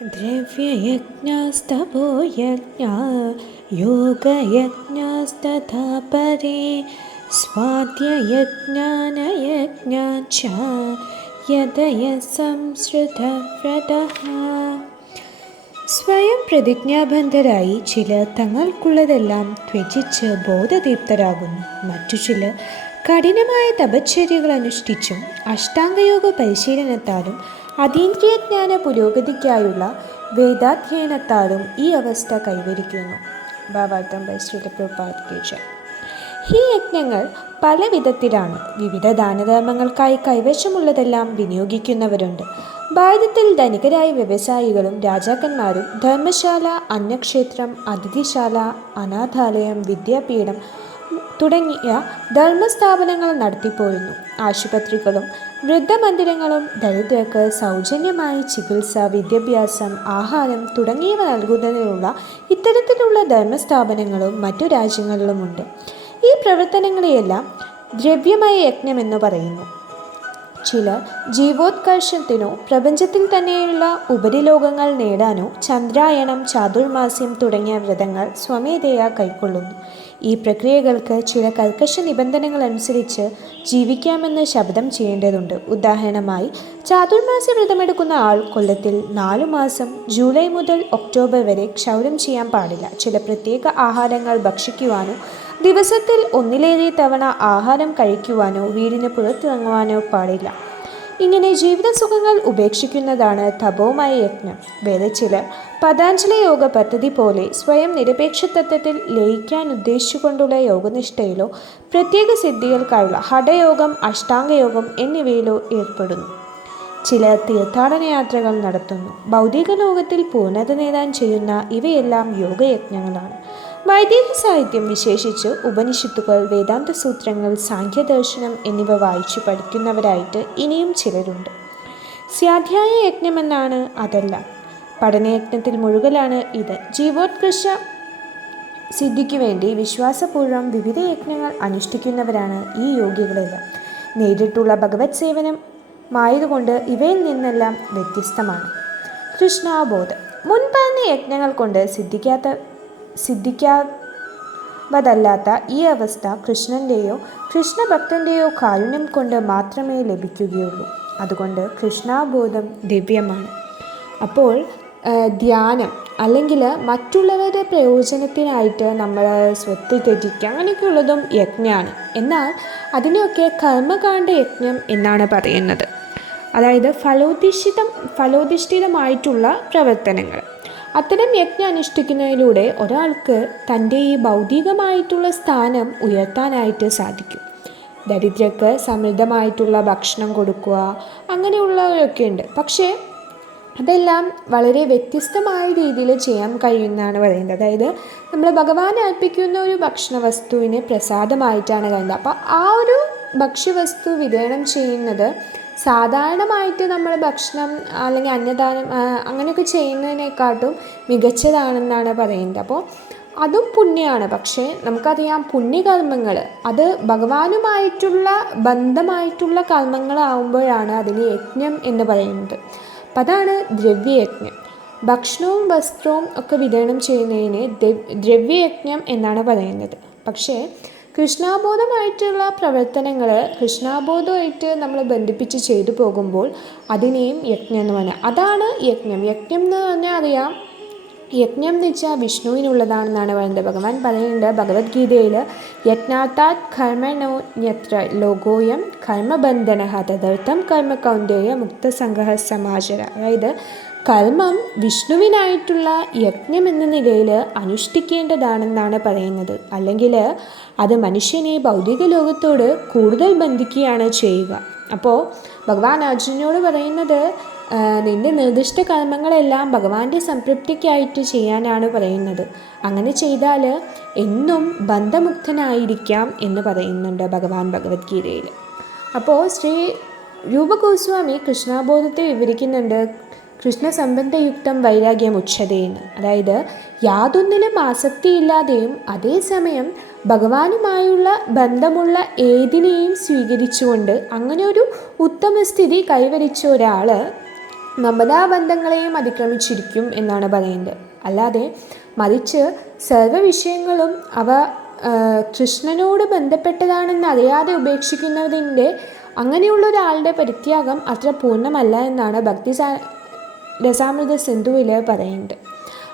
द्रव्ययज्ञास्तपो यज्ञा योगयज्ञास्तथा परे स्वाद्ययज्ञानयज्ञाच्च यदयः സംശ്രിതവ്രതഃ. സ്വയം പ്രതിജ്ഞാബദ്ധരായി ചിലർ തങ്ങൾക്കുള്ളതെല്ലാം ത്യജിച്ച് ബോധദീപ്തരാകുന്നു. മറ്റു ചിലർ കഠിനമായ തപശ്ചര്യകൾ അനുഷ്ഠിച്ചും അഷ്ടാംഗയോഗ പരിശീലനത്താലും അതീന്ദ്രിയജ്ഞാന പുരോഗതിക്കായുള്ള വേദാധ്യയനത്താലും ഈ അവസ്ഥ കൈവരിക്കുന്നു. ഭാവാർത്ഥം ബൈ ശ്രീല പ്രഭുപാദ് കി ജയ്. ഈ യജ്ഞങ്ങൾ പല വിധത്തിലാണ്. വിവിധ ദാനധർമ്മങ്ങൾക്കായി കൈവശമുള്ളതെല്ലാം വിനിയോഗിക്കുന്നവരുണ്ട്. ഭാരതത്തിൽ ധനികരായ വ്യവസായികളും രാജാക്കന്മാരും ധർമ്മശാല, അന്നക്ഷേത്രം, അതിഥിശാല, അനാഥാലയം, വിദ്യാപീഠം തുടങ്ങിയ ധർമ്മസ്ഥാപനങ്ങൾ നടത്തിപ്പോരുന്നു. ആശുപത്രികളും വൃദ്ധമന്ദിരങ്ങളും ദരിദ്രർക്ക് സൗജന്യമായി ചികിത്സ, വിദ്യാഭ്യാസം, ആഹാരം തുടങ്ങിയവ നൽകുന്നതിനുള്ള ഇത്തരത്തിലുള്ള ധർമ്മസ്ഥാപനങ്ങളും മറ്റു രാജ്യങ്ങളിലുമുണ്ട്. ഈ പ്രവർത്തനങ്ങളെയെല്ലാം ദ്രവ്യമയ യജ്ഞമെന്ന് പറയുന്നു. ചിലർ ജീവോത്കർഷത്തിനോ പ്രപഞ്ചത്തിൽ തന്നെയുള്ള ഉപരിലോകങ്ങൾ നേടാനോ ചന്ദ്രായണം, ചാതുർമാസ്യം തുടങ്ങിയ വ്രതങ്ങൾ സ്വമേധയാ കൈക്കൊള്ളുന്നു. ഈ പ്രക്രിയകൾക്ക് ചില കർക്കശ നിബന്ധനകൾ അനുസരിച്ച് ജീവിക്കാമെന്ന് ശപഥം ചെയ്യേണ്ടതുണ്ട്. ഉദാഹരണമായി, ചാതുർമാസ്യ വ്രതമെടുക്കുന്ന ആൾ കൊല്ലത്തിൽ 4 മാസം ജൂലൈ മുതൽ ഒക്ടോബർ വരെ ക്ഷൗരം ചെയ്യാൻ പാടില്ല. ചില പ്രത്യേക ആഹാരങ്ങൾ ഭക്ഷിക്കുവാനോ ദിവസത്തിൽ ഒന്നിലേറെ തവണ ആഹാരം കഴിക്കുവാനോ വീടിന് പുറത്തിറങ്ങുവാനോ പാടില്ല. ഇങ്ങനെ ജീവിതസുഖങ്ങൾ ഉപേക്ഷിക്കുന്നതാണ് തപോമയ യജ്ഞം. വേറെ ചിലർ പതാഞ്ജലി യോഗ പദ്ധതി പോലെ സ്വയം നിരപേക്ഷ തത്വത്തിൽ ലയിക്കാൻ ഉദ്ദേശിച്ചുകൊണ്ടുള്ള യോഗനിഷ്ഠയിലോ പ്രത്യേക സിദ്ധികൾക്കായുള്ള ഹഠയോഗം, അഷ്ടാംഗയോഗം എന്നിവയിലോ ഏർപ്പെടുന്നു. ചിലർ തീർത്ഥാടന യാത്രകൾ നടത്തുന്നു. ഭൗതിക ലോകത്തിൽ പൂർണ്ണത നേടാൻ ചെയ്യുന്ന ഇവയെല്ലാം യോഗയജ്ഞങ്ങളാണ്. വൈദിക സാഹിത്യം, വിശേഷിച്ച് ഉപനിഷത്തുകൾ, വേദാന്ത സൂത്രങ്ങൾ, സാഖ്യദർശനം എന്നിവ വായിച്ചു പഠിക്കുന്നവരായിട്ട് ഇനിയും ചിലരുണ്ട്. സ്വാധ്യായ യജ്ഞമെന്നാണ് അതെല്ലാം. പഠനയജ്ഞത്തിൽ മുഴുകലാണ് ഇത്. ജീവോത്കർഷ സിദ്ധിക്കു വേണ്ടി വിശ്വാസപൂർവ്വം വിവിധ യജ്ഞങ്ങൾ അനുഷ്ഠിക്കുന്നവരാണ് ഈ യോഗികളെല്ലാം. നേരിട്ടുള്ള ഭഗവത് സേവനമായതുകൊണ്ട് ഇവയിൽ നിന്നെല്ലാം വ്യത്യസ്തമാണ്. കൃഷ്ണാബോധം. മുൻപറഞ്ഞ യജ്ഞങ്ങൾ കൊണ്ട് സിദ്ധിക്കാവതല്ലാത്ത ഈ അവസ്ഥ കൃഷ്ണൻ്റെയോ കൃഷ്ണഭക്തൻ്റെയോ കാരുണ്യം കൊണ്ട് മാത്രമേ ലഭിക്കുകയുള്ളൂ. അതുകൊണ്ട് കൃഷ്ണാബോധം ദിവ്യമാണ്. അപ്പോൾ ധ്യാനം അല്ലെങ്കിൽ മറ്റുള്ളവരുടെ പ്രയോജനത്തിനായിട്ട് നമ്മൾ സ്വത്ത് ത്യജിക്കുക അങ്ങനെയൊക്കെയുള്ളതും യജ്ഞമാണ്. എന്നാൽ അതിനെയൊക്കെ കർമ്മകാണ്ഡ യജ്ഞം എന്നാണ് പറയുന്നത്. അതായത് ഫലോധിഷ്ഠിതമായിട്ടുള്ള പ്രവർത്തനങ്ങൾ. അത്തരം യജ്ഞം അനുഷ്ഠിക്കുന്നതിലൂടെ ഒരാൾക്ക് തൻ്റെ ഈ ഭൗതികമായിട്ടുള്ള സ്ഥാനം ഉയർത്താനായിട്ട് സാധിക്കും. ദരിദ്രർക്ക് സമൃദ്ധമായിട്ടുള്ള ഭക്ഷണം കൊടുക്കുക അങ്ങനെയുള്ളവരൊക്കെ ഉണ്ട്. പക്ഷേ അതെല്ലാം വളരെ വ്യത്യസ്തമായ രീതിയിൽ ചെയ്യാൻ കഴിയുമെന്നാണ് പറയുന്നത്. അതായത് നമ്മൾ ഭഗവാനെ അർപ്പിക്കുന്ന ഒരു ഭക്ഷണ വസ്തുവിനെ പ്രസാദമായിട്ടാണ് കരുതുന്നത്. അപ്പോൾ ആ ഒരു ഭക്ഷ്യവസ്തു വിതരണം ചെയ്യുന്നത് സാധാരണമായിട്ട് നമ്മൾ ഭക്ഷണം അല്ലെങ്കിൽ അന്നദാനം അങ്ങനെയൊക്കെ ചെയ്യുന്നതിനെക്കാട്ടും മികച്ചതാണെന്നാണ് പറയുന്നത്. അപ്പോൾ അതും പുണ്യമാണ്. പക്ഷേ നമുക്കറിയാം, പുണ്യകർമ്മങ്ങൾ അത് ഭഗവാനുമായിട്ടുള്ള ബന്ധമായിട്ടുള്ള കർമ്മങ്ങളാവുമ്പോഴാണ് അതിന് യജ്ഞം എന്ന് പറയുന്നത്. അപ്പം അതാണ് ദ്രവ്യയജ്ഞം. ഭക്ഷണവും വസ്ത്രവും ഒക്കെ വിതരണം ചെയ്യുന്നതിന് ദ്രവ്യയജ്ഞം എന്നാണ് പറയുന്നത്. പക്ഷേ കൃഷ്ണാബോധമായിട്ടുള്ള പ്രവർത്തനങ്ങൾ കൃഷ്ണാബോധമായിട്ട് നമ്മൾ ബന്ധിപ്പിച്ച് ചെയ്തു പോകുമ്പോൾ അതിനെയും യജ്ഞം എന്ന് പറഞ്ഞാൽ അതാണ് യജ്ഞം. യജ്ഞം എന്ന് പറഞ്ഞാൽ അറിയാം, യജ്ഞം എന്ന് വെച്ചാൽ വിഷ്ണുവിനുള്ളതാണെന്നാണ് പറയുന്നത്. ഭഗവാൻ പറയുന്നുണ്ട് ഭഗവത്ഗീതയിൽ, യജ്ഞാത്താത് കർമ്മണോന്യത്ര ലോകോയം കർമ്മബന്ധനഃ തദർത്ഥം കർമ്മ കൗന്ദേയ മുക്തസംഗഃ സമാചര. അതായത് കർമ്മം വിഷ്ണുവിനായിട്ടുള്ള യജ്ഞം എന്ന നിലയിൽ അനുഷ്ഠിക്കേണ്ടതാണെന്നാണ് പറയുന്നത്. അല്ലെങ്കിൽ അത് മനുഷ്യനെ ഭൗതിക ലോകത്തോട് കൂടുതൽ ബന്ധിക്കുകയാണ് ചെയ്യുക. അപ്പോൾ ഭഗവാൻ അർജുനനോട് പറയുന്നത് നിൻ്റെ നിർദ്ദിഷ്ട കർമ്മങ്ങളെല്ലാം ഭഗവാന്റെ സംതൃപ്തിക്കായിട്ട് ചെയ്യാനാണ് പറയുന്നത്. അങ്ങനെ ചെയ്താൽ എന്നും ബന്ധമുക്തനായിരിക്കാം എന്ന് പറയുന്നുണ്ട് ഭഗവാൻ ഭഗവത്ഗീതയിൽ. അപ്പോൾ ശ്രീ രൂപഗോസ്വാമി കൃഷ്ണാബോധത്തെ വിവരിക്കുന്നുണ്ട്. കൃഷ്ണസംബന്ധയുക്തം വൈരാഗ്യം ഉച്ചതയെന്ന്. അതായത് യാതൊന്നിലും ആസക്തിയില്ലാതെയും അതേസമയം ഭഗവാനുമായുള്ള ബന്ധമുള്ള ഏതിനെയും സ്വീകരിച്ചുകൊണ്ട് അങ്ങനെ ഒരു ഉത്തമസ്ഥിതി കൈവരിച്ച ഒരാൾ മമതാബന്ധങ്ങളെയും അതിക്രമിച്ചിരിക്കും എന്നാണ് പറയുന്നത്. അല്ലാതെ മറിച്ച് സർവ്വ വിഷയങ്ങളും അവ കൃഷ്ണനോട് ബന്ധപ്പെട്ടതാണെന്ന് അറിയാതെ ഉപേക്ഷിക്കുന്നതിൻ്റെ അങ്ങനെയുള്ള ഒരാളുടെ പരിത്യാഗം അത്ര പൂർണ്ണമല്ല എന്നാണ് രസാമൃത സിന്ധുവിൽ പറയുന്നത്.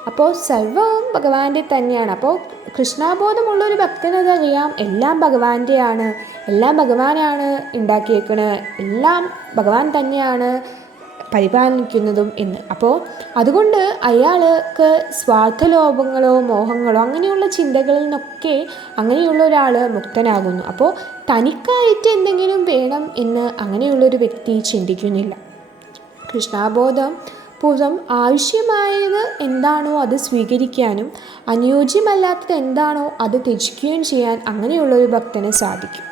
അപ്പോൾ സർവവും ഭഗവാന്റെ തന്നെയാണ്. അപ്പോൾ കൃഷ്ണാബോധമുള്ളൊരു ഭക്തനതറിയാം, എല്ലാം ഭഗവാന്റെയാണ്, എല്ലാം ഭഗവാനാണ് ഉണ്ടാക്കിയേക്കണത്, എല്ലാം ഭഗവാൻ തന്നെയാണ് പരിപാലിക്കുന്നതും എന്ന്. അപ്പോൾ അതുകൊണ്ട് അയാൾക്ക് സ്വാർത്ഥലോഭങ്ങളോ മോഹങ്ങളോ അങ്ങനെയുള്ള ചിന്തകളിൽ നിന്നൊക്കെ അങ്ങനെയുള്ള ഒരാൾ മുക്തനാകുന്നു. അപ്പോൾ തനിക്കായിട്ട് എന്തെങ്കിലും വേണം എന്ന് അങ്ങനെയുള്ളൊരു വ്യക്തി ചിന്തിക്കുന്നില്ല. കൃഷ്ണാബോധം പൂർവ്വം ആവശ്യമായത് എന്താണോ അത് സ്വീകരിക്കാനും അനുയോജ്യമല്ലാത്തത് എന്താണോ അത് ത്യജിക്കുകയും ചെയ്യാൻ അങ്ങനെയുള്ളൊരു ഭക്തന് സാധിക്കും.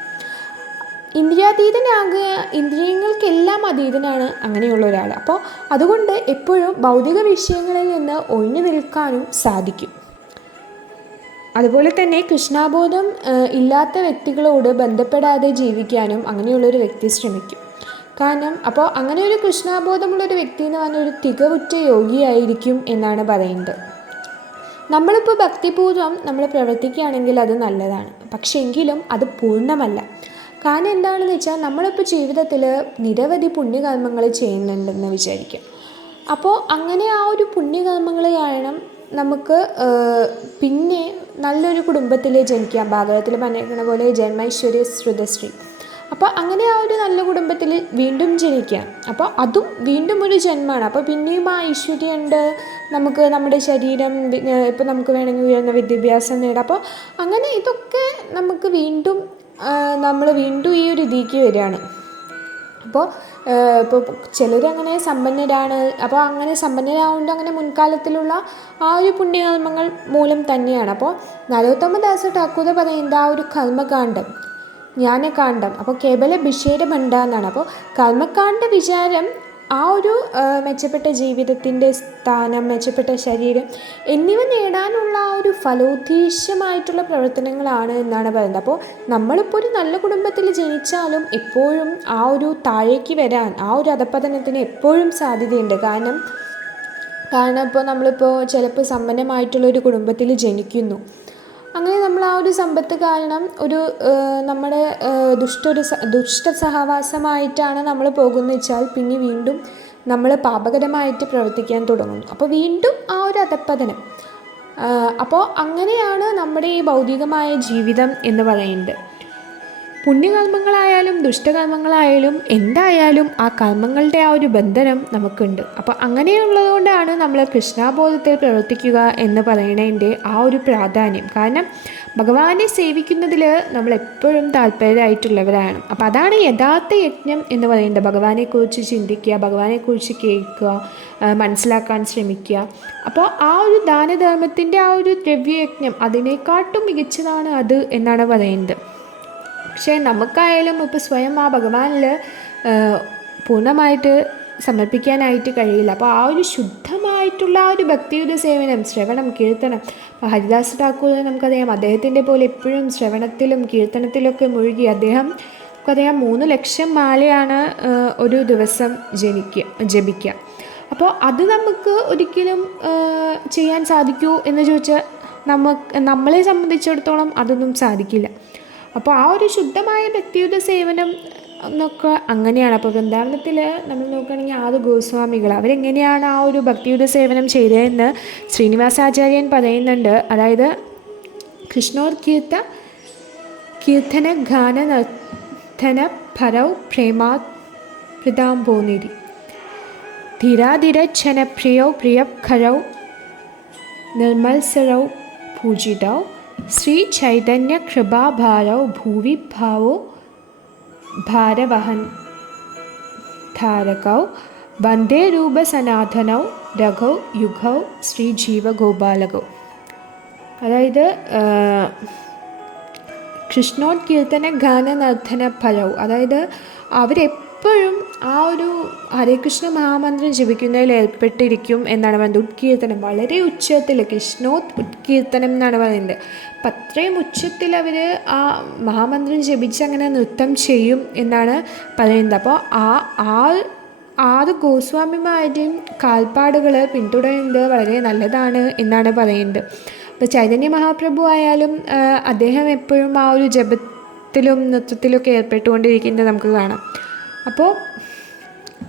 ഇന്ദ്രിയങ്ങൾക്കെല്ലാം അതീതനാണ് അങ്ങനെയുള്ള ഒരാൾ. അപ്പോൾ അതുകൊണ്ട് എപ്പോഴും ഭൗതിക വിഷയങ്ങളിൽ നിന്ന് ഒഴിഞ്ഞു നിൽക്കാനും സാധിക്കും. അതുപോലെ തന്നെ കൃഷ്ണാബോധം ഇല്ലാത്ത വ്യക്തികളോട് ബന്ധപ്പെടാതെ ജീവിക്കാനും അങ്ങനെയുള്ളൊരു വ്യക്തി ശ്രമിക്കും. കാരണം അപ്പോൾ അങ്ങനെ ഒരു കൃഷ്ണാബോധമുള്ളൊരു വ്യക്തി എന്ന് പറഞ്ഞാൽ ഒരു തികവുറ്റ യോഗിയായിരിക്കും എന്നാണ് പറയുന്നത്. നമ്മളിപ്പോൾ ഭക്തിപൂർവ്വം നമ്മൾ പ്രവർത്തിക്കുകയാണെങ്കിൽ അത് നല്ലതാണ്, പക്ഷേ എങ്കിലും അത് പൂർണ്ണമല്ല. കാരണം എന്താണെന്ന് വെച്ചാൽ നമ്മളിപ്പോൾ ജീവിതത്തിൽ നിരവധി പുണ്യകർമ്മങ്ങൾ ചെയ്യുന്നുണ്ടെന്ന് വിചാരിക്കുക. അപ്പോൾ അങ്ങനെ ആ ഒരു പുണ്യകർമ്മങ്ങൾ കാരണം നമുക്ക് പിന്നെ നല്ലൊരു കുടുംബത്തിൽ ജനിക്കാം. ഭാഗവതത്തിൽ പറഞ്ഞിരിക്കുന്ന പോലെ ജന്മൈശ്വര്യ ശ്രുതശ്രീ. അപ്പോൾ അങ്ങനെ ആ ഒരു നല്ല കുടുംബത്തിൽ വീണ്ടും ജനിക്കാം. അപ്പോൾ അതും വീണ്ടും ഒരു ജന്മമാണ്. അപ്പോൾ പിന്നെയും ആ ഐശ്വര്യമുണ്ട്, നമുക്ക് നമ്മുടെ ശരീരം, ഇപ്പോൾ നമുക്ക് വേണമെങ്കിൽ ഉയർന്ന വിദ്യാഭ്യാസം നേടാം. അപ്പോൾ അങ്ങനെ ഇതൊക്കെ നമുക്ക് നമ്മൾ വീണ്ടും ഈ ഒരു ഇതിലേക്ക് വരികയാണ്. അപ്പോൾ ചിലരങ്ങനെ സമ്പന്നരാണ്. അപ്പോൾ അങ്ങനെ സമ്പന്നരാകുകൊണ്ട് അങ്ങനെ മുൻകാലത്തിലുള്ള ആ ഒരു പുണ്യകർമ്മങ്ങൾ മൂലം തന്നെയാണ്. അപ്പോൾ നരോത്തമദാസ ഠാക്കൂർ പറയുന്നത് ആ ഒരു കർമ്മകാണ്ഡം, ജ്ഞാനകാണ്ഡം, അപ്പോൾ കേവല ഭിഷേരമണ്ട എന്നാണ്. അപ്പോൾ കർമ്മകാണ്ഡ വിചാരം ആ ഒരു മെച്ചപ്പെട്ട ജീവിതത്തിൻ്റെ സ്ഥാനം, മെച്ചപ്പെട്ട ശരീരം എന്നിവ നേടാനുള്ള ആ ഒരു ഫലോദ്ദേശമായിട്ടുള്ള പ്രവർത്തനങ്ങളാണ് എന്നാണ് പറയുന്നത്. അപ്പോൾ നമ്മളിപ്പോൾ ഒരു നല്ല കുടുംബത്തിൽ ജനിച്ചാലും എപ്പോഴും ആ ഒരു താഴേക്ക് വരാൻ, ആ ഒരു അധപ്പതനത്തിന് എപ്പോഴും സാധ്യതയുണ്ട്. കാരണം ഇപ്പോൾ നമ്മളിപ്പോൾ ചിലപ്പോൾ സമ്പന്നമായിട്ടുള്ളൊരു കുടുംബത്തിൽ ജനിക്കുന്നു. അങ്ങനെ നമ്മൾ ആ ഒരു സമ്പത്ത് കാരണം നമ്മുടെ ദുഷ്ട സഹവാസമായിട്ടാണ് നമ്മൾ പോകുന്നത് വെച്ചാൽ പിന്നെ വീണ്ടും നമ്മൾ പാപകരമായിട്ട് പ്രവർത്തിക്കാൻ തുടങ്ങുന്നു. അപ്പോൾ വീണ്ടും ആ ഒരു അധപ്പതനം. അപ്പോൾ അങ്ങനെയാണ് നമ്മുടെ ഈ ഭൗതികമായ ജീവിതം എന്ന് പറയുന്നത്. പുണ്യകർമ്മങ്ങളായാലും ദുഷ്ടകർമ്മങ്ങളായാലും എന്തായാലും ആ കർമ്മങ്ങളുടെ ആ ഒരു ബന്ധനം നമുക്കുണ്ട്. അപ്പോൾ അങ്ങനെയുള്ളതുകൊണ്ടാണ് നമ്മൾ കൃഷ്ണാബോധത്തിൽ പ്രവർത്തിക്കുക എന്ന് പറയുന്നതിൻ്റെ ആ ഒരു പ്രാധാന്യം. കാരണം ഭഗവാനെ സേവിക്കുന്നതിൽ നമ്മളെപ്പോഴും താല്പര്യമായിട്ടുള്ളവരാണ്. അപ്പോൾ അതാണ് യഥാർത്ഥ യജ്ഞം എന്ന് പറയുന്നത്. ഭഗവാനെക്കുറിച്ച് ചിന്തിക്കുക, ഭഗവാനെക്കുറിച്ച് കേൾക്കുക, മനസ്സിലാക്കാൻ ശ്രമിക്കുക. അപ്പോൾ ആ ഒരു ദാനധർമ്മത്തിൻ്റെ ആ ഒരു ദ്രവ്യയജ്ഞം അതിനേക്കാട്ടും മികച്ചതാണ് അത് എന്നാണ് പറയുന്നത്. പക്ഷേ നമുക്കായാലും ഇപ്പോൾ സ്വയം ആ ഭഗവാനിൽ പൂർണ്ണമായിട്ട് സമർപ്പിക്കാനായിട്ട് കഴിയില്ല. അപ്പോൾ ആ ഒരു ശുദ്ധമായിട്ടുള്ള ആ ഒരു ഭക്തിയുടെ സേവനം, ശ്രവണം, കീർത്തനം. അപ്പോൾ ഹരിദാസ് ഠാക്കൂർ നമുക്കറിയാം, അദ്ദേഹത്തിൻ്റെ പോലെ എപ്പോഴും ശ്രവണത്തിലും കീർത്തനത്തിലൊക്കെ മുഴുകി നമുക്കറിയാം 3 ലക്ഷം മാലയാണ് ഒരു ദിവസം ജപിക്കുക. അപ്പോൾ അത് നമുക്ക് ഒരിക്കലും ചെയ്യാൻ സാധിക്കൂ എന്ന് ചോദിച്ചാൽ നമ്മളെ സംബന്ധിച്ചിടത്തോളം അതൊന്നും സാധിക്കില്ല. അപ്പോൾ ആ ഒരു ശുദ്ധമായ ഭക്തിയുടെ സേവനം എന്നൊക്കെ അങ്ങനെയാണ്. അപ്പോൾ വൃന്ദാവനത്തിൽ നമ്മൾ നോക്കുകയാണെങ്കിൽ 6 ഗോസ്വാമികൾ അവരെങ്ങനെയാണ് ആ ഒരു ഭക്തിയുടെ സേവനം ചെയ്തതെന്ന് ശ്രീനിവാസാചാര്യൻ പറയുന്നുണ്ട്. അതായത് കീർത്തന ഗാന നർത്തന ഭരൗ പ്രേമാത് ഹൃദാംബോനിരി ധീരാധിരച്ഛനപ്രിയൗ പ്രിയഖരൗ നിർമ്മത്സരൗ പൂജിതൗ ശ്രീ ചൈതന്യ കൃപാഭാരൗ ഭൂവി ഭാവോ ഭാരവഹൻ ധാരകൗ വന്ദേ രൂപ സനാതനൗ രഘൗ യുഗൗ ശ്രീ ജീവഗോപാലകൗ. അതായത് കൃഷ്ണോത്കീർത്തന ഗാന നർത്തന ഫലൗ, അതായത് അവരെപ്പോഴും ആ ഒരു ഹരേകൃഷ്ണ മഹാമന്ത്രം ജപിക്കുന്നതിൽ ഏർപ്പെട്ടിരിക്കും എന്നാണ് പറയുന്നത്. ഉത്കീർത്തനം വളരെ ഉച്ചത്തിൽ, ഉത്കീർത്തനം എന്നാണ് പറയുന്നത്. അപ്പം അത്രയും ഉച്ചത്തിൽ അവർ ആ മഹാമന്ത്രം ജപിച്ച് അങ്ങനെ നൃത്തം ചെയ്യും എന്നാണ് പറയുന്നത്. അപ്പോൾ ആറ് ഗോസ്വാമിമാരുടെയും കാൽപ്പാടുകൾ പിന്തുടരുന്നത് വളരെ നല്ലതാണ് എന്നാണ് പറയുന്നത്. ഇപ്പോൾ ചൈതന്യ മഹാപ്രഭു ആയാലും അദ്ദേഹം എപ്പോഴും ആ ഒരു ജപത്തിലും നൃത്തത്തിലൊക്കെ ഏർപ്പെട്ടുകൊണ്ടിരിക്കുന്നത് നമുക്ക് കാണാം. അപ്പോൾ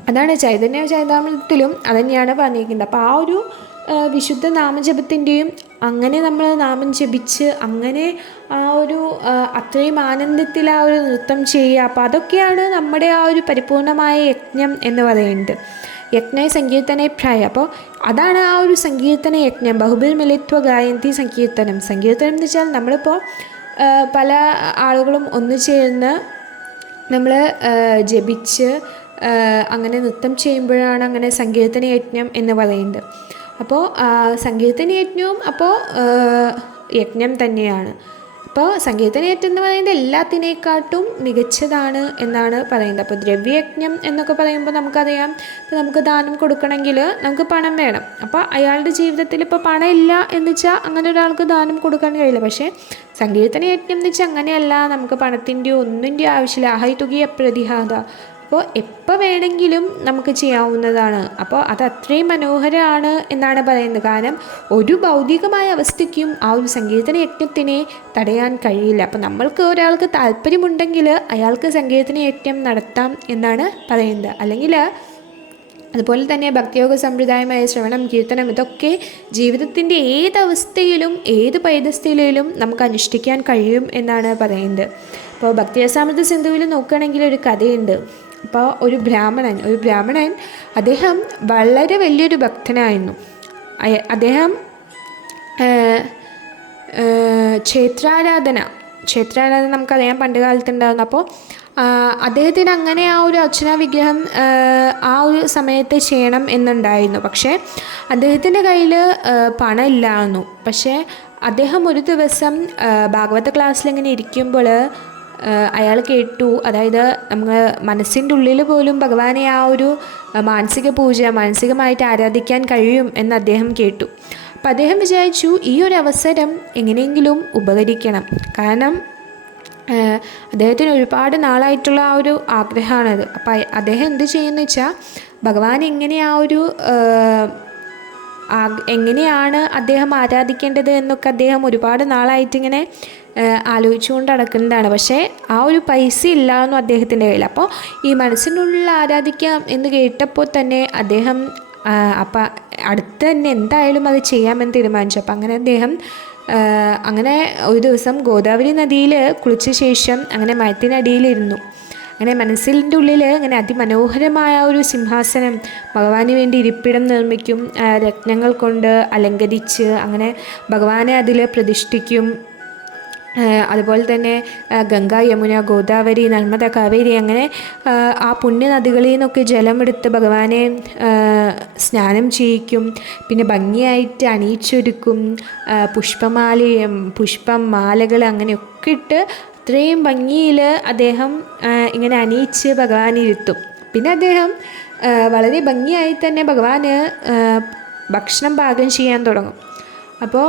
അതാണ് ചൈതന്യ ചൈതാമൃതത്തിലും അതുതന്നെയാണ് പറഞ്ഞിരിക്കുന്നത്. അപ്പോൾ ആ ഒരു വിശുദ്ധ നാമജപത്തിൻ്റെയും അങ്ങനെ നമ്മൾ നാമം ജപിച്ച് അങ്ങനെ ആ ഒരു അത്രയും ആനന്ദത്തിൽ ആ ഒരു നൃത്തം ചെയ്യുക. അപ്പോൾ അതൊക്കെയാണ് നമ്മുടെ ആ ഒരു പരിപൂർണമായ യജ്ഞം എന്ന് പറയുന്നത്. യജ്ഞ സങ്കീർത്തനെ പ്രായ. അപ്പോൾ അതാണ് ആ ഒരു സങ്കീർത്തന യജ്ഞം. ബഹുബിൽ മിലിത്വ ഗായന്തി സങ്കീർത്തനം. സങ്കീർത്തനം എന്ന് വെച്ചാൽ നമ്മളിപ്പോൾ പല ആളുകളും ഒന്നു ചേർന്ന് നമ്മൾ ജപിച്ച് അങ്ങനെ നൃത്തം ചെയ്യുമ്പോഴാണ് അങ്ങനെ സങ്കീർത്തന യജ്ഞം എന്ന് പറയുന്നത്. അപ്പോൾ സങ്കീർത്തന യജ്ഞവും അപ്പോൾ യജ്ഞം തന്നെയാണ്. അപ്പോൾ സങ്കീർത്തന യജ്ഞം എന്ന് പറയുന്നത് എല്ലാത്തിനേക്കാട്ടും മികച്ചതാണ് എന്നാണ് പറയുന്നത്. അപ്പോൾ ദ്രവ്യയജ്ഞം എന്നൊക്കെ പറയുമ്പോൾ നമുക്കറിയാം, ഇപ്പോൾ നമുക്ക് ദാനം കൊടുക്കണമെങ്കിൽ നമുക്ക് പണം വേണം. അപ്പോൾ അയാളുടെ ജീവിതത്തിൽ ഇപ്പോൾ പണം ഇല്ല എന്ന് വെച്ചാൽ അങ്ങനെ ഒരാൾക്ക് ദാനം കൊടുക്കാൻ കഴിയില്ല. പക്ഷേ സങ്കീർത്തന യജ്ഞം എന്ന് വെച്ചാൽ അങ്ങനെയല്ല, നമുക്ക് പണത്തിൻ്റെയോ ഒന്നിൻ്റെയോ ആവശ്യമില്ല. അഹൈ തുകിയ പ്രതിഹാദ. അപ്പോൾ എപ്പോൾ വേണമെങ്കിലും നമുക്ക് ചെയ്യാവുന്നതാണ്. അപ്പോൾ അത് അത്രയും മനോഹരമാണ് എന്നാണ് പറയുന്നത്. കാരണം ഒരു ഭൗതികമായ അവസ്ഥയ്ക്കും ആ ഒരു സങ്കീർത്തന യജ്ഞത്തിനെ തടയാൻ കഴിയില്ല. അപ്പോൾ നമ്മൾക്ക് ഒരാൾക്ക് താല്പര്യമുണ്ടെങ്കിൽ അയാൾക്ക് സങ്കീർത്തന യജ്ഞം നടത്താം എന്നാണ് പറയുന്നത്. അല്ലെങ്കിൽ അതുപോലെ തന്നെ ഭക്തിയോഗ സമ്പ്രദായമായ ശ്രവണം, കീർത്തനം ഇതൊക്കെ ജീവിതത്തിൻ്റെ ഏതവസ്ഥയിലും ഏത് പരിതസ്ഥിതിയിലും നമുക്ക് അനുഷ്ഠിക്കാൻ കഴിയും എന്നാണ് പറയുന്നത്. അപ്പോൾ ഭക്തിരസാമൃത സിന്ധുവിൽ നോക്കുകയാണെങ്കിൽ ഒരു കഥയുണ്ട്. അപ്പോൾ ഒരു ബ്രാഹ്മണൻ അദ്ദേഹം വളരെ വലിയൊരു ഭക്തനായിരുന്നു. അദ്ദേഹം ക്ഷേത്രാരാധന നമുക്കറിയാം പണ്ട് കാലത്തുണ്ടാകുന്നു. അപ്പോൾ അദ്ദേഹത്തിന് അങ്ങനെ ആ ഒരു അർച്ചനാ വിഗ്രഹം ആ ഒരു സമയത്ത് ചെയ്യണം എന്നുണ്ടായിരുന്നു. പക്ഷേ അദ്ദേഹത്തിൻ്റെ കയ്യിൽ പണം ഇല്ലായിരുന്നു. പക്ഷേ അദ്ദേഹം ഒരു ദിവസം ഭാഗവത ക്ലാസ്സിലിങ്ങനെ ഇരിക്കുമ്പോൾ അയാൾ കേട്ടു, അതായത് നമ്മൾ മനസ്സിൻ്റെ ഉള്ളിൽ പോലും ഭഗവാനെ ആ ഒരു മാനസികമായിട്ട് ആരാധിക്കാൻ കഴിയും എന്ന് അദ്ദേഹം കേട്ടു. അപ്പം അദ്ദേഹം വിചാരിച്ചു ഈ ഒരു അവസരം എങ്ങനെയെങ്കിലും ഉപകരിക്കണം. കാരണം അദ്ദേഹത്തിന് ഒരുപാട് നാളായിട്ടുള്ള ആ ഒരു ആഗ്രഹമാണത്. അപ്പം അദ്ദേഹം എന്ത് ചെയ്യുമെന്ന് വെച്ചാൽ ഭഗവാൻ എങ്ങനെയാണ് അദ്ദേഹം ആരാധിക്കേണ്ടത് എന്നൊക്കെ അദ്ദേഹം ഒരുപാട് നാളായിട്ടിങ്ങനെ ആലോചിച്ചുകൊണ്ട് നടക്കുന്നതാണ്. പക്ഷേ ആ ഒരു പൈസ ഇല്ലായിരുന്നു അദ്ദേഹത്തിൻ്റെ കയ്യിൽ. അപ്പോൾ ഈ മനസ്സിനുള്ളിൽ ആരാധിക്കാം എന്ന് കേട്ടപ്പോൾ തന്നെ അദ്ദേഹം അപ്പം അടുത്ത് തന്നെ എന്തായാലും അത് ചെയ്യാമെന്ന് തീരുമാനിച്ചു. അപ്പം അങ്ങനെ അദ്ദേഹം അങ്ങനെ ഒരു ദിവസം ഗോദാവരി നദിയിൽ കുളിച്ച ശേഷം അങ്ങനെ മരത്തിനടിയിലിരുന്നു. അങ്ങനെ മനസ്സിൻ്റെ ഉള്ളിൽ ഇങ്ങനെ അതിമനോഹരമായ ഒരു സിംഹാസനം ഭഗവാന് വേണ്ടി ഇരിപ്പിടം നിർമ്മിക്കും, രത്നങ്ങൾ കൊണ്ട് അലങ്കരിച്ച് അങ്ങനെ ഭഗവാനെ അതിൽ പ്രതിഷ്ഠിക്കും. അതുപോലെ തന്നെ ഗംഗ, യമുന, ഗോദാവരി, നർമ്മദ, കാവേരി അങ്ങനെ ആ പുണ്യനദികളിൽ നിന്നൊക്കെ ജലമെടുത്ത് ഭഗവാനെ സ്നാനം ചെയ്യിക്കും. പിന്നെ ഭംഗിയായിട്ട് അണിയിച്ചൊരുക്കും. മാലകൾ അങ്ങനെയൊക്കെ ഇട്ട് അത്രയും ഭംഗിയിൽ അദ്ദേഹം ഇങ്ങനെ അണിയിച്ച് ഭഗവാനിരുത്തും. പിന്നെ അദ്ദേഹം വളരെ ഭംഗിയായി തന്നെ ഭഗവാന് ഭക്ഷണം പാകം ചെയ്യാൻ തുടങ്ങും. അപ്പോൾ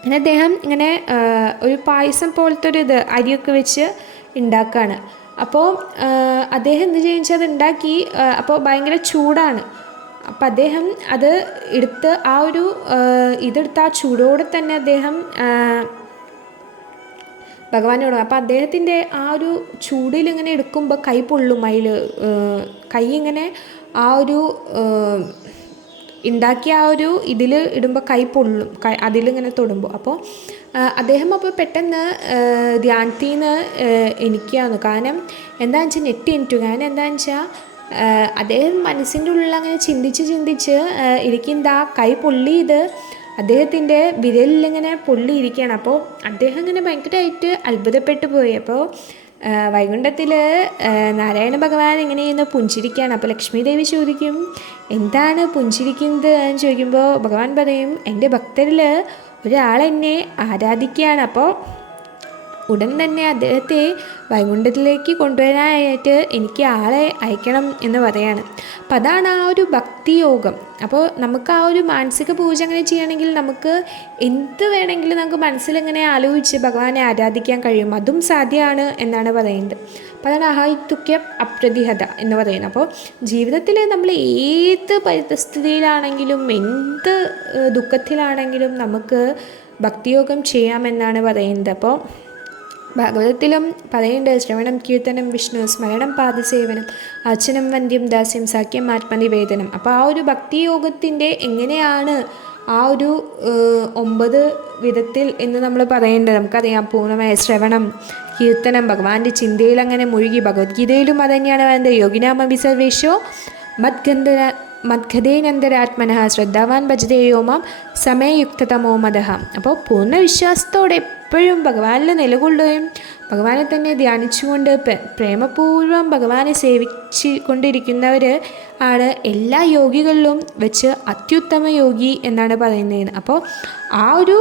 പിന്നെ അദ്ദേഹം ഇങ്ങനെ ഒരു പായസം പോലത്തെ ഒരു അരിയൊക്കെ വെച്ച് ഉണ്ടാക്കുകയാണ്. അപ്പോൾ അദ്ദേഹം എന്ത് ചെയ്യുന്നത് അത് ഉണ്ടാക്കി. അപ്പോൾ ഭയങ്കര ചൂടാണ്. അപ്പോൾ അദ്ദേഹം അത് എടുത്ത് ആ ഒരു ഇതെടുത്ത് ആ ചൂടോടെ തന്നെ അദ്ദേഹം ഭഗവാനോട്. അപ്പോൾ അദ്ദേഹത്തിൻ്റെ ആ ഒരു ചൂടിൽ ഇങ്ങനെ എടുക്കുമ്പോൾ കൈ പൊള്ളും. കൈ ഇങ്ങനെ ആ ഒരു ഉണ്ടാക്കിയ ആ ഒരു ഇതിൽ ഇടുമ്പോൾ കൈ പൊള്ളും, അതിലിങ്ങനെ തൊടുമ്പോൾ. അപ്പോൾ അദ്ദേഹം അപ്പോൾ പെട്ടെന്ന് ധ്യാനത്തിൽ നിന്ന് എനിക്കാന്ന്. കാരണം എന്താണെന്ന് വെച്ചാൽ എണീറ്റു. കാരണം എന്താണെന്ന് വെച്ചാൽ അദ്ദേഹം മനസ്സിൻ്റെ ഉള്ളിൽ അങ്ങനെ ചിന്തിച്ച് ഇരിക്കുന്നത് ആ കൈ പൊള്ളിയത് അദ്ദേഹത്തിൻ്റെ വിരലിലിങ്ങനെ പൊള്ളിയിരിക്കുകയാണ്. അപ്പോൾ അദ്ദേഹം ഇങ്ങനെ ഭയങ്കരമായിട്ട് അത്ഭുതപ്പെട്ടു പോയി. അപ്പോൾ വൈകുണ്ഠത്തിൽ നാരായണ ഭഗവാൻ ഇങ്ങനെ ഇന്ന് പുഞ്ചിരിക്കുകയാണ്. അപ്പോൾ ലക്ഷ്മി ദേവി ചോദിക്കും, എന്താണ് പുഞ്ചിരിക്കുന്നത് എന്ന് ചോദിക്കുമ്പോൾ ഭഗവാൻ പറയും, എൻ്റെ ഭക്തരിൽ ഒരാളെന്നെ ആരാധിക്കുകയാണ്. അപ്പോൾ ഉടൻ തന്നെ അദ്ദേഹത്തെ വൈകുണ്ഠത്തിലേക്ക് കൊണ്ടുവരാനായിട്ട് എനിക്ക് ആളെ അയക്കണം എന്ന് പറയാണ്. അപ്പം അതാണ് ആ ഒരു ഭക്തിയോഗം. അപ്പോൾ നമുക്ക് ആ ഒരു മാനസിക പൂജ അങ്ങനെ ചെയ്യണമെങ്കിൽ നമുക്ക് എന്ത് വേണമെങ്കിലും നമുക്ക് മനസ്സിലിങ്ങനെ ആലോചിച്ച് ഭഗവാനെ ആരാധിക്കാൻ കഴിയും. അതും സാധ്യമാണ് എന്നാണ് പറയുന്നത്. അപ്പോൾ അതാണ് അഹൈതുക്യം അപ്രതിഹത എന്ന് പറയുന്നത്. അപ്പോൾ ജീവിതത്തിൽ നമ്മൾ ഏത് പരിസ്ഥിതിയിലാണെങ്കിലും എന്ത് ദുഃഖത്തിലാണെങ്കിലും നമുക്ക് ഭക്തിയോഗം ചെയ്യാമെന്നാണ് പറയുന്നത്. അപ്പോൾ ഭാഗവതത്തിലും പറയുന്നുണ്ട്, ശ്രവണം കീർത്തനം വിഷ്ണു സ്മരണം പാദസേവനം അർച്ചനം വന്ദ്യം ദാസ്യം സാഖ്യം ആത്മനിവേദനം. അപ്പോൾ ആ ഒരു ഭക്തിയോഗത്തിൻ്റെ എങ്ങനെയാണ് ആ ഒരു 9 വിധത്തിൽ എന്ന് നമ്മൾ പറയേണ്ടത് നമുക്കറിയാം. പൂർണ്ണമായ ശ്രവണം, കീർത്തനം, ഭഗവാന്റെ ചിന്തയിൽ അങ്ങനെ മുഴുകി. ഭഗവത്ഗീതയിലും അതുതന്നെയാണ് പറയുന്നത്, യോഗിനാമഭി സർവേഷോ മദ്ഗതേനന്തരാത്മനഃ ശ്രദ്ധാവാൻ ഭജതേയോ മാം സമയയുക്തതമോ മദഃ. അപ്പോൾ പൂർണ്ണ വിശ്വാസത്തോടെ എപ്പോഴും ഭഗവാനിൽ നിലകൊള്ളുകയും ഭഗവാനെ തന്നെ ധ്യാനിച്ചുകൊണ്ട് പ്രേമപൂർവ്വം ഭഗവാനെ സേവിച്ച് കൊണ്ടിരിക്കുന്നവർ ആണ് എല്ലാ യോഗികളിലും വെച്ച് അത്യുത്തമ യോഗി എന്നാണ് പറയുന്നത്. അപ്പോൾ ആ ഒരു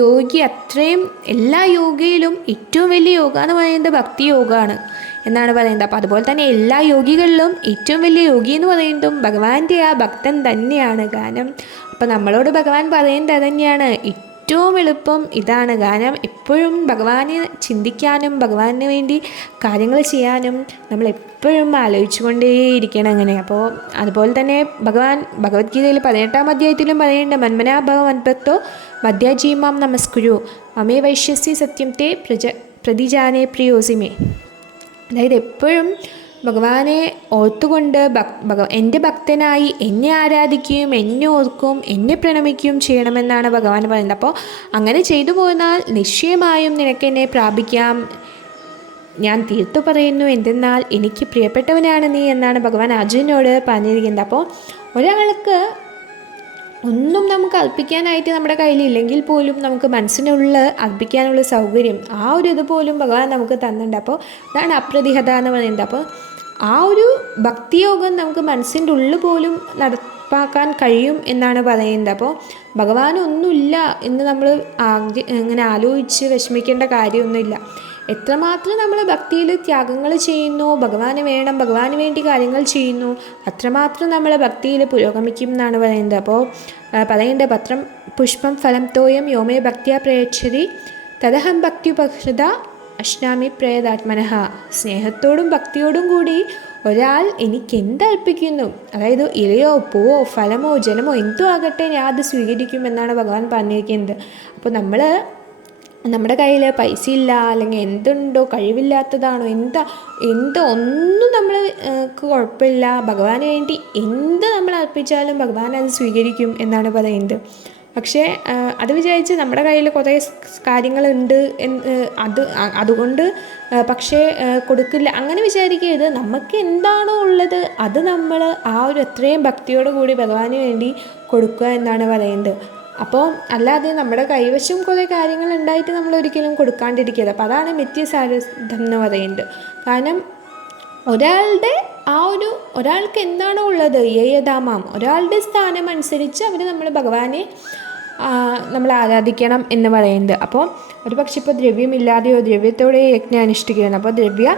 യോഗി അത്രയും എല്ലാ യോഗയിലും ഏറ്റവും വലിയ യോഗ എന്ന് പറയുന്നത് ഭക്തി യോഗമാണ് എന്നാണ് പറയുന്നത്. അപ്പോൾ അതുപോലെ തന്നെ എല്ലാ യോഗികളിലും ഏറ്റവും വലിയ യോഗി എന്ന് പറയുന്നതും ഭഗവാന്റെ ആ ഭക്തൻ തന്നെയാണ്. കാരണം അപ്പോൾ നമ്മളോട് ഭഗവാൻ പറയുന്നത് തന്നെയാണ്, ഏറ്റവും എളുപ്പം ഇതാണ്. കാരണം എപ്പോഴും ഭഗവാനെ ചിന്തിക്കാനും ഭഗവാന് വേണ്ടി കാര്യങ്ങൾ ചെയ്യാനും നമ്മൾ എപ്പോഴും ആലോചിച്ചുകൊണ്ടേയിരിക്കണം അങ്ങനെ. അപ്പോൾ അതുപോലെ തന്നെ ഭഗവാൻ ഭഗവത്ഗീതയിൽ 18-ാം അധ്യായത്തിലും പറയുന്നുണ്ട്, മന്മനാഭവ മദ്ഭക്തോ മദ്യാജീമാം നമസ്കുരു മമേ വൈശ്യസി സത്യം തേ പ്രതിജാനേ പ്രിയോസിമേ. അതായത് എപ്പോഴും ഭഗവാനെ ഓർത്തുകൊണ്ട് എൻ്റെ ഭക്തനായി എന്നെ ആരാധിക്കുകയും എന്നെ ഓർക്കുകയും എന്നെ പ്രണമിക്കുകയും ചെയ്യണമെന്നാണ് ഭഗവാൻ പറയുന്നത്. അപ്പോൾ അങ്ങനെ ചെയ്തു പോന്നാൽ നിശ്ചയമായും നിനക്ക് എന്നെ പ്രാപിക്കാം. ഞാൻ തീർത്തു പറയുന്നു, എന്തെന്നാൽ എനിക്ക് പ്രിയപ്പെട്ടവനാണ് നീ എന്നാണ് ഭഗവാൻ അർജുനനോട് പറഞ്ഞിരിക്കുന്നത്. അപ്പോൾ ഒരാൾക്ക് ഒന്നും നമുക്ക് അർപ്പിക്കാനായിട്ട് നമ്മുടെ കയ്യിലില്ലെങ്കിൽ പോലും നമുക്ക് മനസ്സിനുള്ള അർപ്പിക്കാനുള്ള സൗകര്യം ആ ഒരു ഇതുപോലും ഭഗവാൻ നമുക്ക് തന്നിട്ടുണ്ട്. അപ്പോൾ അതാണ് അപ്രതിഹത എന്ന് പറയുന്നത്. അപ്പോൾ ആ ഒരു ഭക്തിയോഗം നമുക്ക് മനസ്സിൻ്റെ ഉള്ളിൽ പോലും നടപ്പാക്കാൻ കഴിയും എന്നാണ് പറയുന്നത്. അപ്പോൾ ഭഗവാൻ ഒന്നുമില്ല എന്ന് നമ്മൾ ഇങ്ങനെ ആലോചിച്ച് വിഷമിക്കേണ്ട കാര്യമൊന്നുമില്ല. എത്രമാത്രം നമ്മൾ ഭക്തിയിൽ ത്യാഗങ്ങൾ ചെയ്യുന്നു, ഭഗവാന് വേണം, ഭഗവാന് വേണ്ടി കാര്യങ്ങൾ ചെയ്യുന്നു, അത്രമാത്രം നമ്മൾ ഭക്തിയിൽ പുരോഗമിക്കും എന്നാണ് പറയുന്നത്. അപ്പോൾ പറയേണ്ട പത്രം പുഷ്പം ഫലം തോയം യോമേ ഭക്തിയ പ്രയച്ഛതി തദഹം ഭക്തിയുപഹൃത അശ്നാമി പ്രേതാത്മനഃ. സ്നേഹത്തോടും ഭക്തിയോടും കൂടി ഒരാൾ എനിക്ക് എന്തർപ്പിക്കുന്നു, അതായത് ഇലയോ പൂവോ ഫലമോ ജലമോ എന്തോ ആകട്ടെ ഞാൻ അത് സ്വീകരിക്കും എന്നാണ് ഭഗവാൻ പറഞ്ഞിരിക്കുന്നത്. അപ്പോൾ നമ്മുടെ കയ്യിൽ പൈസ ഇല്ല, അല്ലെങ്കിൽ എന്തുണ്ടോ കഴിവില്ലാത്തതാണോ എന്തോ ഒന്നും നമ്മൾ കുഴപ്പമില്ല, ഭഗവാന് വേണ്ടി എന്ത് നമ്മൾ അർപ്പിച്ചാലും ഭഗവാൻ അത് സ്വീകരിക്കും എന്നാണ് പറയുന്നത്. പക്ഷേ അത് വിചാരിച്ച് നമ്മുടെ കയ്യിൽ കുറേ കാര്യങ്ങളുണ്ട് അതുകൊണ്ട് പക്ഷേ കൊടുക്കില്ല അങ്ങനെ വിചാരിക്കരുത്. നമുക്ക് എന്താണോ ഉള്ളത് അത് നമ്മൾ ആ ഒരു എത്രയും ഭക്തിയോടു കൂടി ഭഗവാന് വേണ്ടി കൊടുക്കുക എന്നാണ് പറയുന്നത്. അപ്പോൾ അല്ലാതെ നമ്മുടെ കൈവശം കുറേ കാര്യങ്ങൾ ഉണ്ടായിട്ട് നമ്മൾ ഒരിക്കലും കൊടുക്കാണ്ടിരിക്കരുത്. അപ്പോൾ അതാണ് മിഥ്യസാരഥം എന്ന് പറയുന്നത്. കാരണം ഒരാൾക്ക് എന്താണോ ഉള്ളത് യേയദാമാം, ഒരാളുടെ സ്ഥാനം അനുസരിച്ച് നമ്മൾ ഭഗവാനെ നമ്മൾ ആരാധിക്കണം എന്ന് പറയുന്നത്. അപ്പോൾ ഒരു പക്ഷെ ഇപ്പോൾ ദ്രവ്യമില്ലാതെയോ ദ്രവ്യത്തോടെ യജ്ഞ അനുഷ്ഠിക്കുകയാണ്. അപ്പോൾ ദ്രവ്യ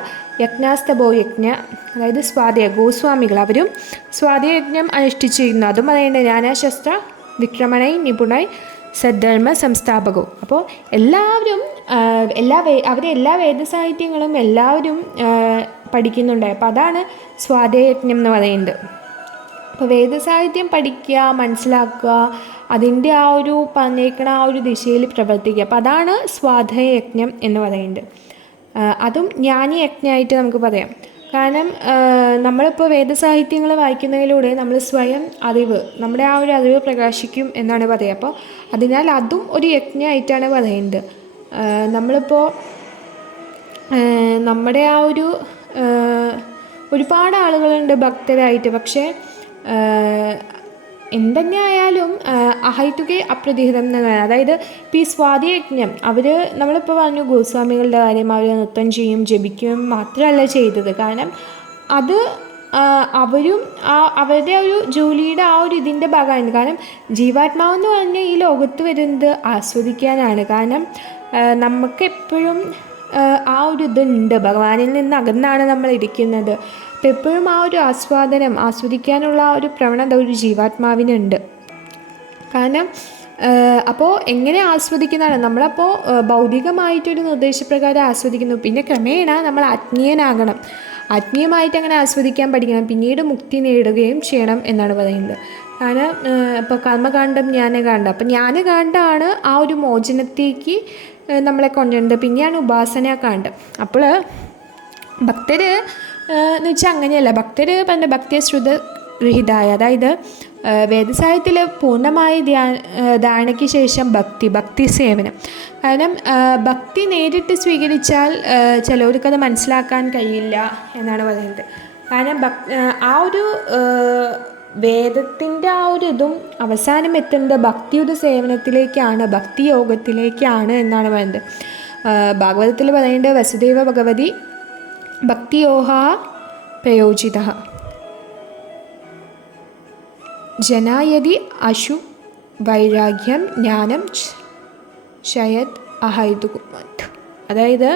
യജ്ഞാസ്തഭോ യജ്ഞ, അതായത് സ്വാധ്യായ ഗോസ്വാമികൾ അവരും സ്വാധ്യയജ്ഞം അനുഷ്ഠിച്ചിരുന്നു. അതും പറയുന്നത് നാനാശസ്ത്ര വിക്രമണൈ നിപുണൈ സദ്ധർമ്മ സംസ്ഥാപകവും. അപ്പോൾ എല്ലാവരും അവരെ എല്ലാ വേദസാഹിത്യങ്ങളും എല്ലാവരും പഠിക്കുന്നുണ്ട്. അപ്പോൾ അതാണ് സ്വാധ്യായജ്ഞം എന്ന് പറയുന്നത്. അപ്പോൾ വേദസാഹിത്യം പഠിക്കുക, മനസ്സിലാക്കുക, അതിൻ്റെ ആ ഒരു പറഞ്ഞേക്കണ ആ ഒരു ദിശയിൽ പ്രവർത്തിക്കുക. അപ്പോൾ അതാണ് സ്വാധ്യായജ്ഞം എന്ന് പറയുന്നത്. അതും ജ്ഞാനയജ്ഞമായിട്ട് നമുക്ക് പറയാം. കാരണം നമ്മളിപ്പോൾ വേദസാഹിത്യങ്ങൾ വായിക്കുന്നതിലൂടെ നമ്മൾ സ്വയം നമ്മുടെ ആ ഒരു അറിവ് പ്രകാശിക്കും എന്നാണ് പറയുക. അപ്പോൾ അതിനാൽ അതും ഒരു യജ്ഞമായിട്ടാണ് പറയുന്നത്. നമ്മളിപ്പോൾ നമ്മുടെ ആ ഒരു ഒരുപാട് ആളുകളുണ്ട് ഭക്തരായിട്ട്. പക്ഷേ എന്തെന്നെ ആയാലും അഹൈതുകെ അപ്രതിഹിതം എന്ന് പറയുന്നത്, അതായത് ഇപ്പോൾ ഈ സ്വാധ്യയജ്ഞം നമ്മളിപ്പോൾ പറഞ്ഞു ഗോസ്വാമികളുടെ കാര്യം, അവർ നൃത്തം ചെയ്യും ജപിക്കുകയും മാത്രമല്ല ചെയ്തത്. കാരണം അത് അവരും അവരുടെ ഒരു ജോലിയുടെ ആ ഒരു ഇതിൻ്റെ ഭാഗമാണ്. കാരണം ജീവാത്മാവെന്ന് പറഞ്ഞാൽ ഈ ലോകത്ത് വരുന്നത് ആസ്വദിക്കാനാണ്. കാരണം നമുക്കെപ്പോഴും ആ ഒരു ഇതുണ്ട്, ഭഗവാനിൽ നിന്ന് അകന്നാണ് നമ്മൾ ഇരിക്കുന്നത്. അപ്പോൾ എപ്പോഴും ആ ഒരു ആസ്വാദിക്കാനുള്ള ആ ഒരു പ്രവണത ഒരു ജീവാത്മാവിനുണ്ട്. കാരണം അപ്പോൾ എങ്ങനെ ആസ്വദിക്കുന്നതാണ് നമ്മളപ്പോൾ ഭൗതികമായിട്ടൊരു നിർദ്ദേശപ്രകാരം ആസ്വദിക്കുന്നു. പിന്നെ ക്രമേണ നമ്മൾ ആത്മീയനാകണം, ആത്മീയമായിട്ട് അങ്ങനെ ആസ്വദിക്കാൻ പഠിക്കണം, പിന്നീട് മുക്തി നേടുകയും ചെയ്യണം എന്നാണ് പറയുന്നത്. കാരണം ഇപ്പോൾ കർമ്മകാണ്ഡം ജ്ഞാനകാണ്ഡം, അപ്പം ജ്ഞാനകാണ്ഡമാണ് ആ ഒരു മോചനത്തേക്ക് നമ്മളെ കൊണ്ടുവരുന്നത്. പിന്നെയാണ് ഉപാസനാകാണ്ഡം. അപ്പോൾ ഭക്തർ എന്ന് വെച്ചാൽ അങ്ങനെയല്ല, ഭക്തർ പറഞ്ഞ ഭക്തിയെ ശ്രുതഗൃഹിതായ, അതായത് വേദസാഹിത്യത്തിൽ പൂർണ്ണമായ ധാരണയ്ക്ക് ശേഷം ഭക്തി സേവനം. കാരണം ഭക്തി നേരിട്ട് സ്വീകരിച്ചാൽ ചിലവർക്കത് മനസ്സിലാക്കാൻ കഴിയില്ല എന്നാണ് പറയുന്നത്. കാരണം ആ ഒരു വേദത്തിൻ്റെ ആ ഒരു ഇതും അവസാനം എത്തുന്നത് ഭക്തിയുടെ സേവനത്തിലേക്കാണ്, ഭക്തി യോഗത്തിലേക്കാണ് എന്നാണ് പറയുന്നത്. ഭാഗവതത്തിൽ പറയുന്നത് വസുദേവ ഭഗവതി ഭക്തിയോഹ പ്രയോജിത ജനായതി അശു വൈരാഗ്യം ജ്ഞാനം ശയത് അഹൈതുകുമത്. അതായത്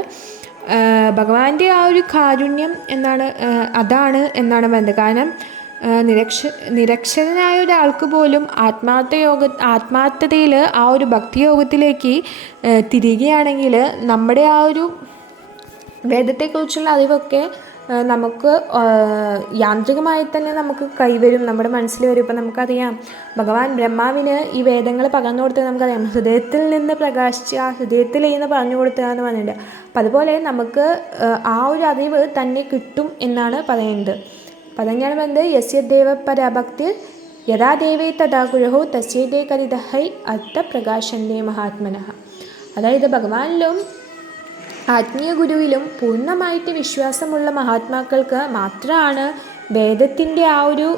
ഭഗവാന്റെ ആ ഒരു കാരുണ്യം അതാണ് എന്നാണ് പറയുന്നത്. കാരണം നിരക്ഷരനായ ഒരാൾക്ക് പോലും ആത്മാർത്ഥതയിൽ ആ ഒരു ഭക്തിയോഗത്തിലേക്ക് തിരികുകയാണെങ്കിൽ നമ്മുടെ ആ ഒരു വേദത്തെക്കുറിച്ചുള്ള അറിവൊക്കെ നമുക്ക് യാന്ത്രികമായി തന്നെ നമുക്ക് കൈവരും, നമ്മുടെ മനസ്സിൽ വരും. ഇപ്പം നമുക്കറിയാം, ഭഗവാൻ ബ്രഹ്മാവിന് ഈ വേദങ്ങൾ പകർന്നു കൊടുത്തത് നമുക്കറിയാം. ഹൃദയത്തിൽ നിന്ന് പ്രകാശിച്ച് ആ ഹൃദയത്തിൽ നിന്ന് പറഞ്ഞു കൊടുത്തതെന്ന് പറഞ്ഞിട്ടുണ്ട്. അപ്പം അതുപോലെ നമുക്ക് ആ ഒരു അറിവ് തന്നെ കിട്ടും എന്നാണ് പറയുന്നത്. അപ്പം അതന്നെയാണ് പറയുന്നത്, യസ്യ ദേവ പരഭക്തി യഥാ ദേവേ തഥാ ഗുരുഹോ തസ്യേതേ കരിതഹൈ അർത്ഥപ്രകാശന്തേ മഹാത്മനഃ. അതായത് ഭഗവാനിലും ആത്മീയ ഗുരുവിലും പൂർണ്ണമായിട്ട് വിശ്വാസമുള്ള മഹാത്മാക്കൾക്ക് മാത്രമാണ് വേദത്തിൻ്റെ ആ ഒരു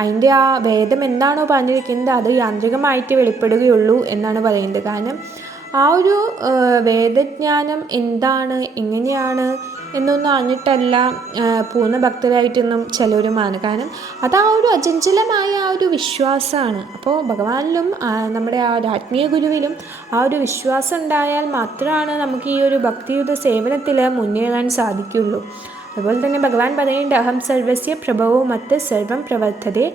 അതിൻ്റെ ആ വേദം എന്താണോ പറഞ്ഞിരിക്കുന്നത് അത് യാന്ത്രികമായിട്ട് വെളിപ്പെടുകയുള്ളൂ എന്നാണ് പറയുന്നത്. കാരണം ആ ഒരു വേദജ്ഞാനം എന്താണ്, എങ്ങനെയാണ് എന്നൊന്നും അറിഞ്ഞിട്ടല്ല പൂർണ്ണ ഭക്തരായിട്ടൊന്നും ചിലരുമാണ്. കാരണം അത് ആ ഒരു അചഞ്ചലമായ ആ ഒരു വിശ്വാസമാണ്. അപ്പോൾ ഭഗവാനിലും നമ്മുടെ ആ ഒരു ആത്മീയ ഗുരുവിലും ആ ഒരു വിശ്വാസം ഉണ്ടായാൽ മാത്രമാണ് നമുക്ക് ഈ ഒരു ഭക്തിയുടെ സേവനത്തിൽ മുന്നേറാൻ സാധിക്കുള്ളൂ. അതുപോലെ തന്നെ ഭഗവാൻ പറയുന്നുണ്ട്, അഹം സർവസ്യ പ്രഭവോ മത്ത് സർവം പ്രവർത്തതേ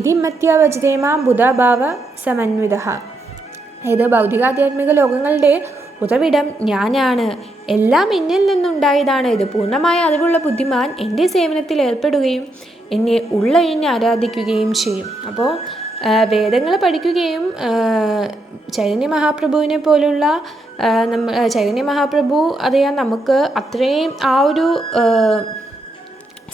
ഇതി മത്യ വജ്രേമാം ബുധഭാവ സമന്വിത. അതായത് ഭൗതികാധ്യാത്മിക ലോകങ്ങളുടെ ഉറവിടം ഞാനാണ്, എല്ലാം എന്നിൽ നിന്നുണ്ടായതാണ്. ഇത് പൂർണ്ണമായ അറിവുള്ള ബുദ്ധിമാൻ എൻ്റെ സേവനത്തിൽ ഏർപ്പെടുകയും എന്നെ ഉള്ളഴിഞ്ഞ് ആരാധിക്കുകയും ചെയ്യും. അപ്പോൾ വേദങ്ങൾ പഠിക്കുകയും ചൈതന്യ മഹാപ്രഭുവിനെ പോലുള്ള ചൈതന്യ മഹാപ്രഭു അറിയാൻ നമുക്ക് അത്രയും ആ ഒരു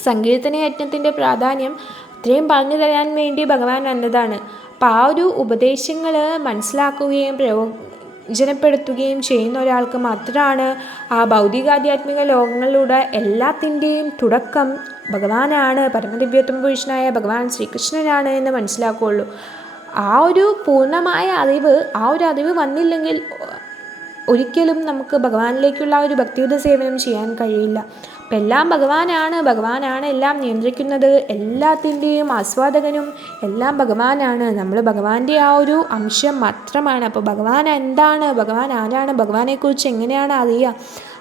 സങ്കീർത്തന യജ്ഞത്തിൻ്റെ പ്രാധാന്യം അത്രയും പറഞ്ഞു തരാൻ വേണ്ടി ഭഗവാൻ വന്നതാണ്. അപ്പോൾ ആ ഒരു ഉപദേശങ്ങൾ മനസ്സിലാക്കുകയും പ്രയോജനപ്പെടുത്തുകയും ചെയ്യുന്ന ഒരാൾക്ക് മാത്രമാണ് ആ ഭൗതികാധ്യാത്മിക ലോകങ്ങളിലൂടെ എല്ലാത്തിൻ്റെയും തുടക്കം ഭഗവാനാണ്, പരമദിവ്യോത്തമ പുരുഷനായ ഭഗവാൻ ശ്രീകൃഷ്ണനാണ് എന്ന് മനസ്സിലാക്കുകയുള്ളൂ. ആ ഒരു പൂർണ്ണമായ അറിവ് വന്നില്ലെങ്കിൽ ഒരിക്കലും നമുക്ക് ഭഗവാനിലേക്കുള്ള ഒരു ഭക്തിയുടെ സേവനം ചെയ്യാൻ കഴിയില്ല. അപ്പം എല്ലാം ഭഗവാനാണ് എല്ലാം നിയന്ത്രിക്കുന്നത്, എല്ലാത്തിൻ്റെയും ആസ്വാദകനും എല്ലാം ഭഗവാനാണ്. നമ്മൾ ഭഗവാന്റെ ആ ഒരു അംശം മാത്രമാണ്. അപ്പോൾ ഭഗവാൻ എന്താണ്, ഭഗവാൻ ആരാണ്, ഭഗവാനെക്കുറിച്ച് എങ്ങനെയാണ് അറിയുക,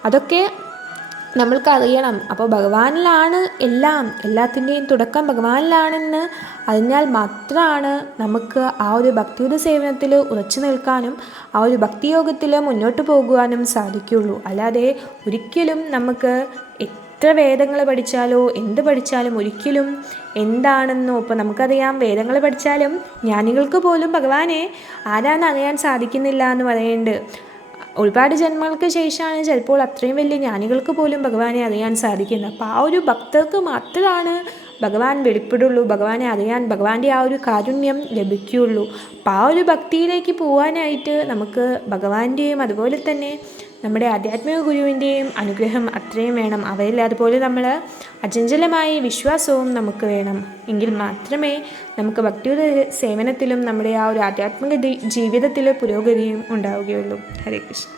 അതൊക്കെ നമ്മൾക്ക് അറിയണം. അപ്പോൾ ഭഗവാനിലാണ് എല്ലാത്തിൻ്റെയും തുടക്കം ഭഗവാനിലാണെന്ന് അറിഞ്ഞാൽ മാത്രമാണ് നമുക്ക് ആ ഒരു ഭക്തിയുടെ സേവനത്തിൽ ഉറച്ചു നിൽക്കാനും ആ ഒരു ഭക്തിയോഗത്തിൽ മുന്നോട്ട് പോകുവാനും സാധിക്കുകയുള്ളൂ. അല്ലാതെ ഒരിക്കലും നമുക്ക് എത്ര വേദങ്ങൾ പഠിച്ചാലോ എന്ത് പഠിച്ചാലും ഒരിക്കലും എന്താണെന്നോ, ഇപ്പോൾ നമുക്കറിയാം വേദങ്ങൾ പഠിച്ചാലും ജ്ഞാനികൾക്ക് പോലും ഭഗവാനെ ആരാന്ന് അറിയാൻ സാധിക്കുന്നില്ല എന്ന് പറയുന്നുണ്ട്. ഒരുപാട് ജന്മങ്ങൾക്ക് ശേഷമാണ് ചിലപ്പോൾ അത്രയും വലിയ ജ്ഞാനികൾക്ക് പോലും ഭഗവാനെ അറിയാൻ സാധിക്കുന്നത്. അപ്പോൾ ആ ഒരു ഭക്തർക്ക് മാത്രമാണ് ഭഗവാൻ വെളിപ്പെടുള്ളൂ, ഭഗവാനെ അറിയാൻ ഭഗവാന്റെ ആ ഒരു കാരുണ്യം ലഭിക്കുകയുള്ളൂ. അപ്പോൾ ആ ഒരു ഭക്തിയിലേക്ക് പോകാനായിട്ട് നമുക്ക് ഭഗവാന്റെയും അതുപോലെ തന്നെ നമ്മുടെ ആധ്യാത്മിക ഗുരുവിൻ്റെയും അനുഗ്രഹം അത്രയും വേണം. അവയിൽ അതുപോലെ നമ്മൾ അചഞ്ചലമായ വിശ്വാസവും നമുക്ക് വേണം. എങ്കിൽ മാത്രമേ നമുക്ക് ഭക്തിയുടെ സേവനത്തിലും നമ്മുടെ ആ ഒരു ആധ്യാത്മിക ജീവിതത്തിൽ പുരോഗതിയും ഉണ്ടാവുകയുള്ളൂ. ഹരേ കൃഷ്ണ.